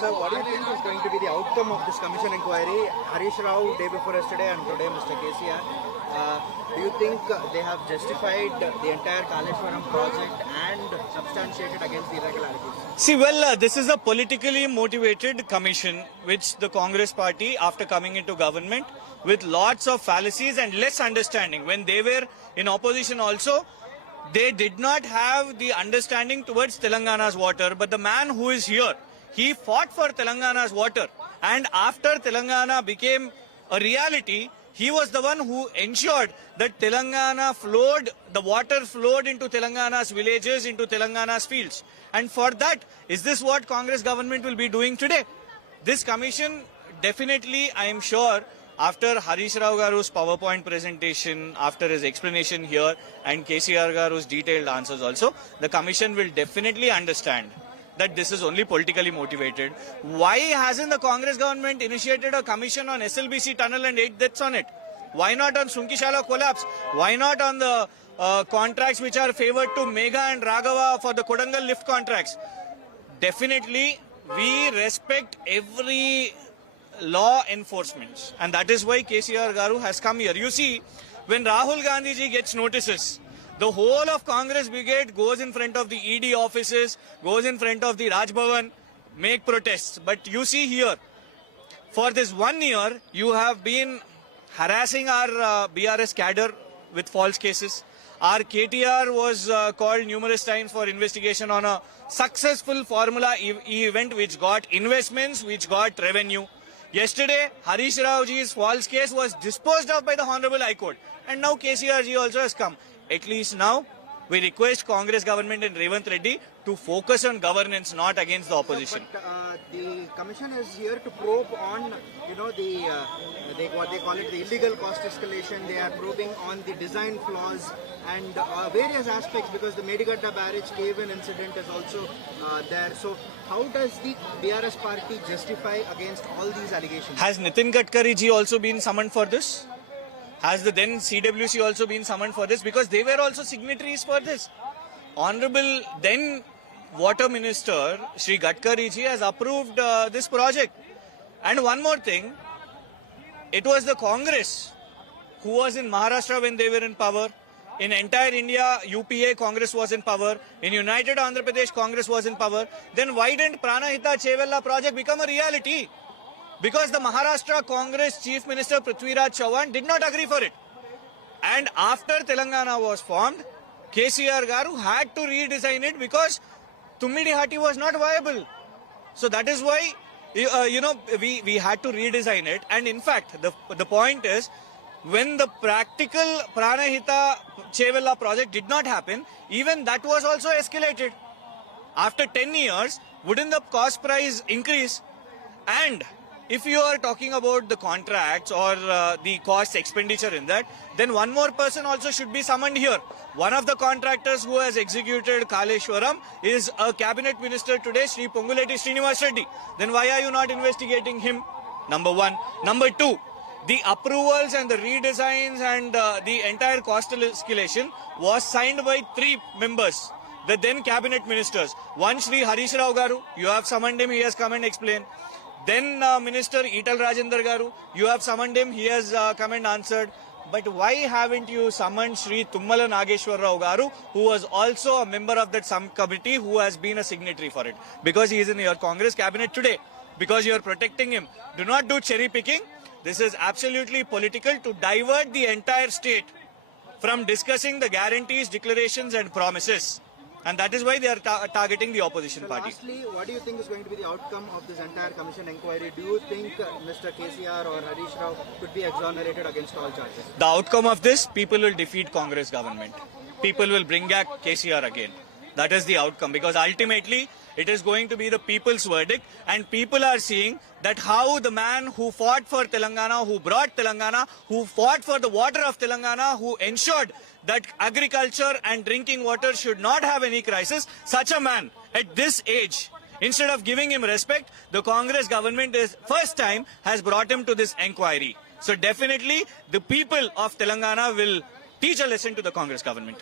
Sir, what do you think is going to be the outcome of this commission inquiry? Harish Rao day before yesterday and today Mr. KCR. Do you think they have justified the entire Kaleshwaram project and substantiated against the irregularities? See, this is a politically motivated commission which the Congress party, after coming into government, with lots of fallacies and less understanding. When they were in opposition also, they did not have the understanding towards Telangana's water. But the man who is here, he fought for Telangana's water. And after Telangana became a reality, he was the one who ensured that Telangana flowed, the water flowed into Telangana's villages, into Telangana's fields. And for that, is this what Congress government will be doing today? This commission, definitely, I am sure, after Harish Rao Garu's PowerPoint presentation, after his explanation here, and KCR Garu's detailed answers also, the commission will definitely understand that this is only politically motivated. Why hasn't the Congress government initiated a commission on SLBC tunnel and 8 deaths on it? Why not on Sunkishala collapse? Why not on the contracts which are favored to Mega and Raghava for the Kodangal lift contracts? Definitely, we respect every law enforcement, and that is why KCR Garu has come here. You see, when Rahul Gandhi ji gets notices, the whole of Congress brigade goes in front of the ED offices, goes in front of the Raj Bhavan, make protests. But you see here, for this 1 year, you have been harassing our BRS cadre with false cases. Our KTR was called numerous times for investigation on a successful formula event which got investments, which got revenue. Yesterday, Harish Rao ji's false case was disposed of by the Honorable High Court. And now KCR ji also has come. At least now, we request Congress government and Revanth Reddy to focus on governance, not against the opposition. But the commission is here to probe on, what they call it, the illegal cost escalation. They are probing on the design flaws and various aspects, because the Medigadda barrage cave-in incident is also there. So how does the BRS party justify against all these allegations? Has Nitin Gadkari ji also been summoned for this? Has the then CWC also been summoned for this? Because they were also signatories for this. Honorable then Water Minister Shri Gadkari ji has approved this project. And one more thing, it was the Congress who was in Maharashtra when they were in power. In entire India, UPA Congress was in power. In United Andhra Pradesh, Congress was in power. Then why didn't Pranahita Chevella project become a reality? Because the Maharashtra Congress Chief Minister Prithviraj Chauhan did not agree for it. And after Telangana was formed, KCR Garu had to redesign it because Tummidihati was not viable. So that is why, we had to redesign it. And in fact, the point is, when the practical Pranahita Chevella project did not happen, even that was also escalated. After 10 years, wouldn't the cost price increase? And if you are talking about the contracts or the cost expenditure in that, then one more person also should be summoned here. One of the contractors who has executed Kaleshwaram is a cabinet minister today, Sri Ponguleti Srinivas Reddy. Then why are you not investigating him? Number one. Number two, the approvals and the redesigns and the entire cost escalation was signed by 3 members. the then cabinet ministers. One Shri Harish Rao Garu, you have summoned him, he has come and explained. Then Minister Ital Rajendra Garu, you have summoned him, he has come and answered. But why haven't you summoned Shri Tummala Nageshwar Rao Garu, who was also a member of that committee, who has been a signatory for it? Because he is in your Congress cabinet today. Because you are protecting him. Do not do cherry picking. This is absolutely political to divert the entire state from discussing the guarantees, declarations and promises. And that is why they are targeting the opposition So party. lastly, what do you think is going to be the outcome of this entire commission inquiry? Do you think Mr. KCR or Harish Rao could be exonerated against all charges? The outcome of this, people will defeat Congress government. People will bring back KCR again. That is the outcome, because ultimately it is going to be the people's verdict, and people are seeing that how the man who fought for Telangana, who brought Telangana, who fought for the water of Telangana, who ensured that agriculture and drinking water should not have any crisis, such a man at this age, instead of giving him respect, the Congress government is first time has brought him to this inquiry. So definitely the people of Telangana will teach a lesson to the Congress government.